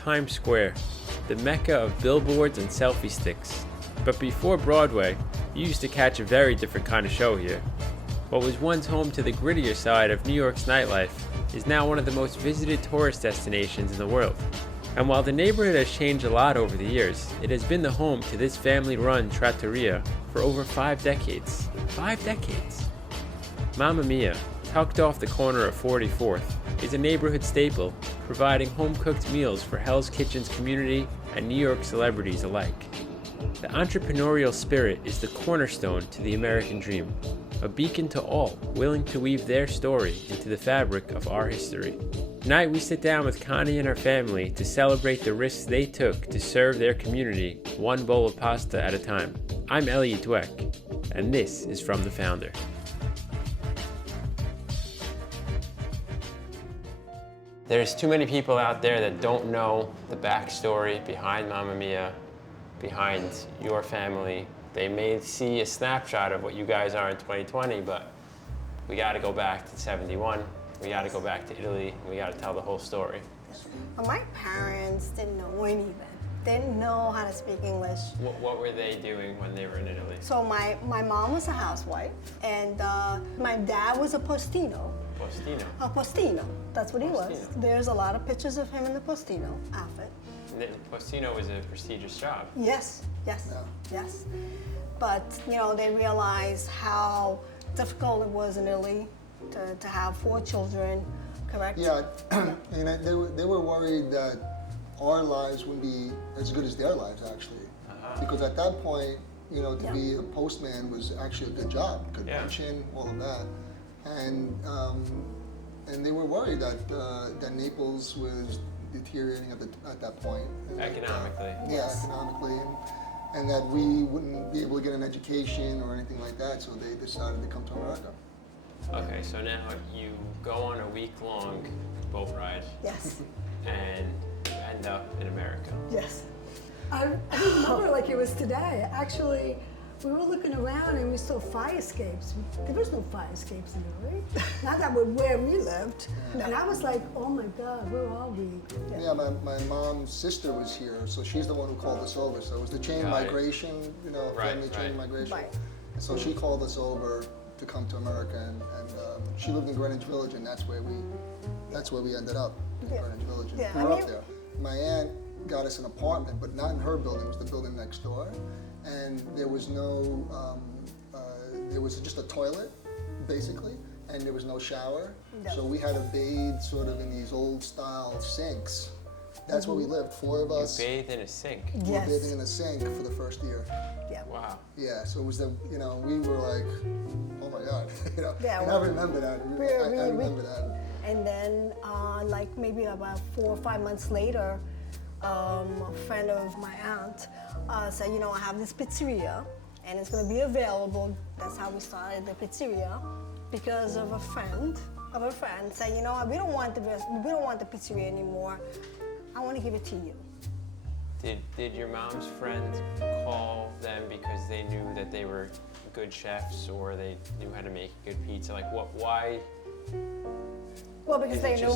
Times Square, the mecca of billboards and selfie sticks. But before Broadway, you used to catch a very different kind of show here. What was once home to the grittier side of New York's nightlife is now one of the most visited tourist destinations in the world. And while the neighborhood has changed a lot over the years, it has been the home to this family-run trattoria for over 5 decades. 5 decades! Mamma Mia, tucked off the corner of 44th, is a neighborhood staple, providing home-cooked meals for Hell's Kitchen's community and New York celebrities alike. The entrepreneurial spirit is the cornerstone to the American dream, a beacon to all willing to weave their story into the fabric of our history. Tonight we sit down with Connie and her family to celebrate the risks they took to serve their community one bowl of pasta at a time. I'm Elliot Dweck, and this is From the Founder. There's too many people out there that don't know the backstory behind Mamma Mia, behind your family. They may see a snapshot of what you guys are in 2020, but we got to go back to 71. We got to go back to Italy. We got to tell the whole story. My parents didn't know anything. Didn't know how to speak English. What were they doing when they were in Italy? So my mom was a housewife, and my dad was a postino. Postino? A postino. That's what he was. Postino. There's a lot of pictures of him in the postino outfit. Postino was a prestigious job. Yes, yes, yes. But, you know, they realized how difficult it was in Italy to have 4 children, correct? Yeah, and they were worried that our lives wouldn't be as good as their lives, actually. Because at that point, you know, to be a postman was actually a good job, good pension, all of that. And they were worried that Naples was deteriorating at that point. Economically. Economically. And that we wouldn't be able to get an education or anything like that, so they decided to come to America. Okay, so now you go on a week-long boat ride. Yes. And you end up in America. Yes. I remember like it was today. Actually, we were looking around and we saw fire escapes. There was no fire escapes in Italy. Not that we're where we lived. No. And I was like, oh my God, where are we? Yeah, my mom's sister was here, so she's the one who called us over. So it was the chain migration, you know, family chain migration. Right. And so she called us over to come to America, and she lived in Greenwich Village, and that's where we ended up, in Greenwich Village. And grew up there. My aunt got us an apartment, but not in her building. It was the building next door, and there was no, there was just a toilet, basically, and there was no shower. No. So we had to bathe sort of in these old style sinks. That's where we lived, 4 of us. You bathed in a sink? Yes. We were bathing in a sink for the first year. Yeah. Wow. Yeah, so it was you know, we were like, oh my God, you know. Yeah, and I remember that. I remember that. And then, like maybe about 4 or 5 months later, a friend of my aunt said, you know, I have this pizzeria, and it's going to be available. That's how we started the pizzeria, because of a friend said, you know, we don't want the pizzeria anymore. I want to give it to you. Did your mom's friend call them because they knew that they were good chefs or they knew how to make good pizza? Like why? Well, because they knew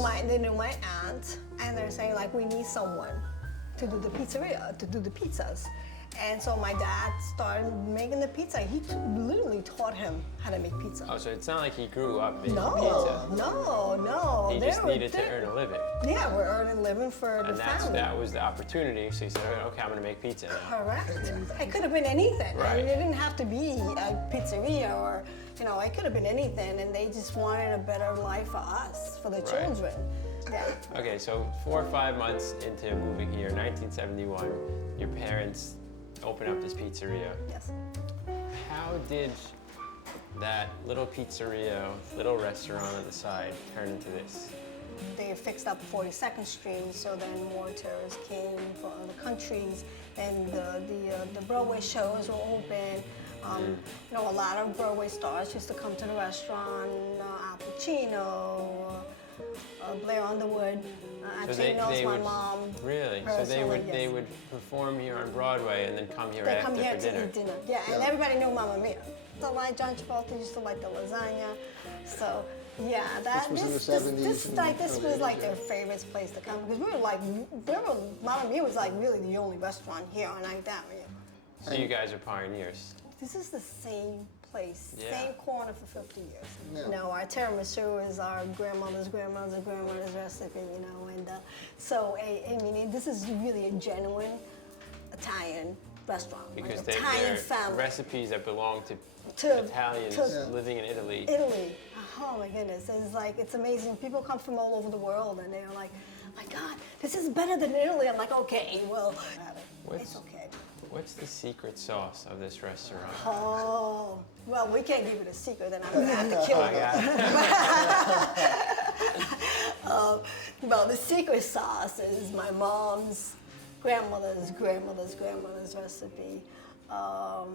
my aunt, and they're saying like, we need someone to do the pizzeria, to do the pizzas. And so my dad started making the pizza. He literally taught him how to make pizza. Oh, so it's not like he grew up making pizza. No. He just needed to earn a living. Yeah, we're earning a living for the family. And that was the opportunity. So he said, okay, I'm going to make pizza now. Correct. It could have been anything. Right. I mean, it didn't have to be a pizzeria or, you know, it could have been anything. And they just wanted a better life for us, for the children. Yeah. Okay, so 4 or 5 months into moving here, 1971, your parents open up this pizzeria. Yes. How did that little pizzeria, little restaurant on the side turn into this? They fixed up 42nd Street, so then more tourists came from other countries, and the Broadway shows were open. You know, a lot of Broadway stars used to come to the restaurant. Al Pacino, Blair Underwood. Actually knows my mom. Really? So they would perform here on Broadway and then come here after for dinner. To eat dinner. Yeah, and everybody knew Mamma Mia. So like John Travolta used to like the lasagna. So Yeah, This was in the 70s. This was like their favorite place to come because Mamma Mia was like really the only restaurant here on Ninth Avenue. So you guys are pioneers. This is the same place, Yeah. same corner for 50 years. Yeah. You know, our tiramisu is our grandmother's recipe, you know, and so, I mean, this is really a genuine Italian restaurant. Because like they're Italian family. recipes that belong to To- Italians to- living in Italy. Italy. Oh my goodness, it's amazing. People come from all over the world and they're like, my God, this is better than Italy. I'm like, okay, well, it's okay. What's the secret sauce of this restaurant? Oh, well, we can't give it a secret, then I'm gonna have to kill I them. got it. Well, the secret sauce is my mom's grandmother's recipe. Our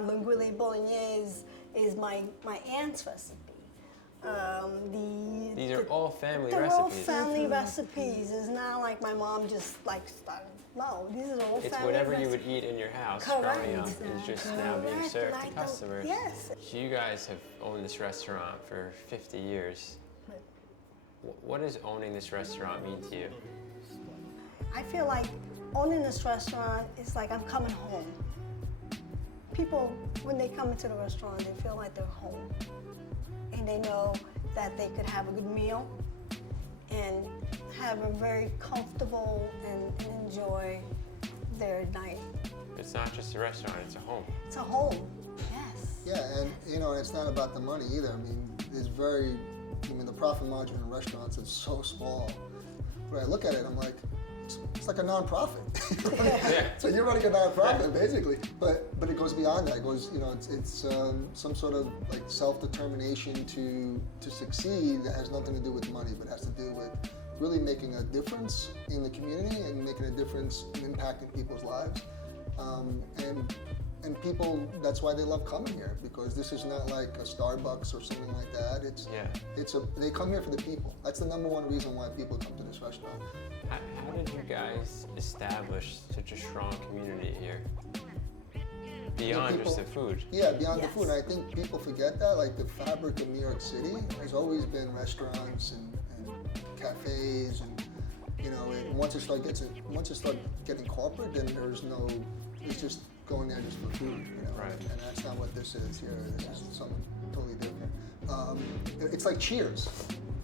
linguine bolognese is my aunt's recipe. These are all family They're recipes. all family recipes. It's not like my mom just like started. No, these are all It's family whatever recipes. you would eat in your house Correct. growing up is just now being Correct, served to like customers. yes. So you guys have owned this restaurant for 50 years. What does owning this restaurant mean to you? I feel like owning this restaurant is like I'm coming home. People, when they come into the restaurant, they feel like they're home. And they know that they could have a good meal and have a very comfortable and enjoy their night. It's not just a restaurant, it's a home. It's a home, yes. Yeah, and you know, it's not about the money either. I mean, the profit margin in restaurants is so small. When I look at it, I'm like, it's like a non-profit. Yeah. So you're running a non-profit basically, but it goes beyond that. It goes, you know, it's some sort of like self-determination to succeed that has nothing to do with money, but has to do with really making a difference in the community and making a difference in impacting people's lives. And people, that's why they love coming here, because this is not like a Starbucks or something like that. They come here for the people. That's the number one reason why people come to this restaurant. How did you guys establish such a strong community here? Beyond just the food. Yeah, beyond the Yes. food. And I think people forget that. Like the fabric of New York City has always been restaurants and cafes, and you know, and once it start getting corporate, then it's just going there just for food, you know. Right. And that's not what this is here. This is something totally different. It's like Cheers.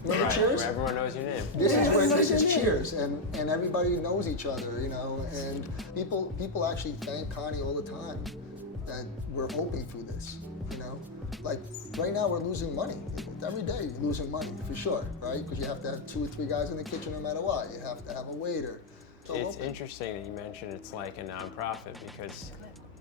Remember Right, Cheers? where everyone knows your name. This is Cheers, and everybody knows each other, you know. And people actually thank Connie all the time that we're hoping through this, you know. Like right now, we're losing money. Every day, you're losing money for sure, right? Because you have to have 2 or 3 guys in the kitchen no matter what. You have to have a waiter. So It's interesting that you mentioned it's like a nonprofit because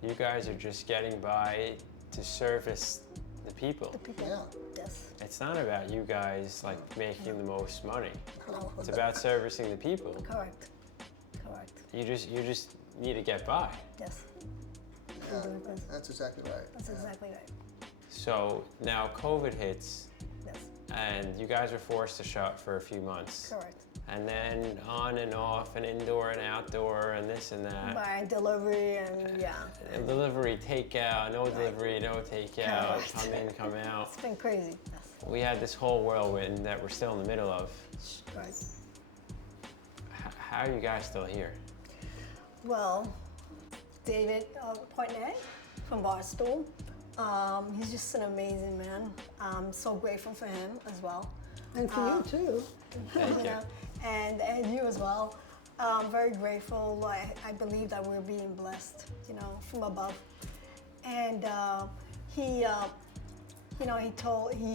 you guys are just getting by to service the people. Yeah. Yes. It's not about you guys like making the most money. No. It's about servicing the people. Correct. You just need to get by. Yes. Yeah, that's exactly right. That's exactly right. So now COVID hits Yes. and you guys are forced to shut for a few months. Correct. And then on and off and indoor and outdoor and this and that. By delivery and yeah. And delivery, takeout, no delivery, no takeout, Correct. come in, come out. It's been crazy. Yes. We had this whole whirlwind that we're still in the middle of. Right. How are you guys still here? Well, David Portnoy from Barstool. He's just an amazing man. I'm so grateful for him as well. And for you too. Thank You you. know, and you as well. I'm very grateful. I believe that we're being blessed, you know, from above. And he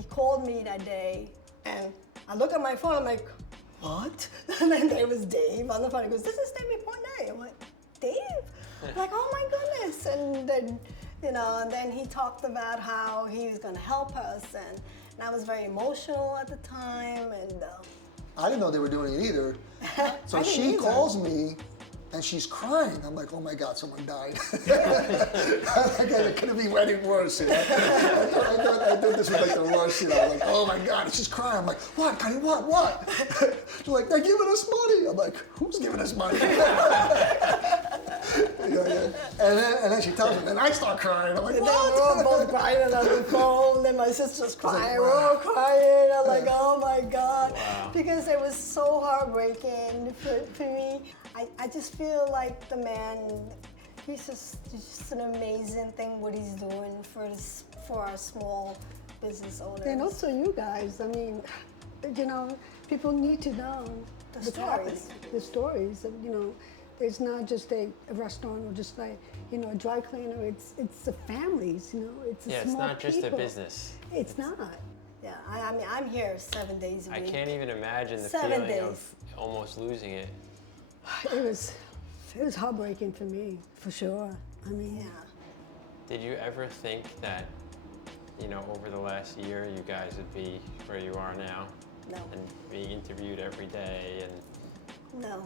called me that day, and I look at my phone. I'm like, what? And then there was Dave on the phone. He goes, "This is David Portnoy." I'm like, "Dave?" I'm like, "Oh my goodness!" And then, you know, and then he talked about how he was going to help us, and I was very emotional at the time, and. I didn't know they were doing it either. So I didn't she either. calls me and she's crying. I'm like, oh my God, someone died. It couldn't be any worse. You know? I thought this was like the worst. You know, like, oh my God, she's crying. I'm like, what, Connie, what? She's like, they're giving us money. I'm like, who's giving us money? And then she tells me, and I start crying. I'm like, And then what? we're all both crying on the phone. Then my sister's crying. We're all crying. I'm like, oh my God. Wow. Because it was so heartbreaking for me. I just feel like the man, he's just an amazing thing what he's doing for our small business owners. And also you guys, I mean, you know, people need to know The what's stories. happening. The stories, you know, it's not just a restaurant or just like, you know, a dry cleaner, it's the families, you know, it's Yeah, small it's not just a people. business. It's not. Yeah, I mean, I'm here 7 days a I week. can't even imagine the 7 feeling days. of almost losing it. It was heartbreaking for me, for sure. I mean, Yeah. Did you ever think that, you know, over the last year, you guys would be where you are now? No. And being interviewed every day and No.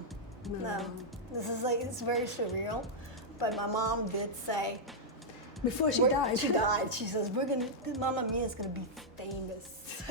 This is like, it's very surreal. But my mom did say, before she died. She died. She says, Mamma Mia is gonna be famous.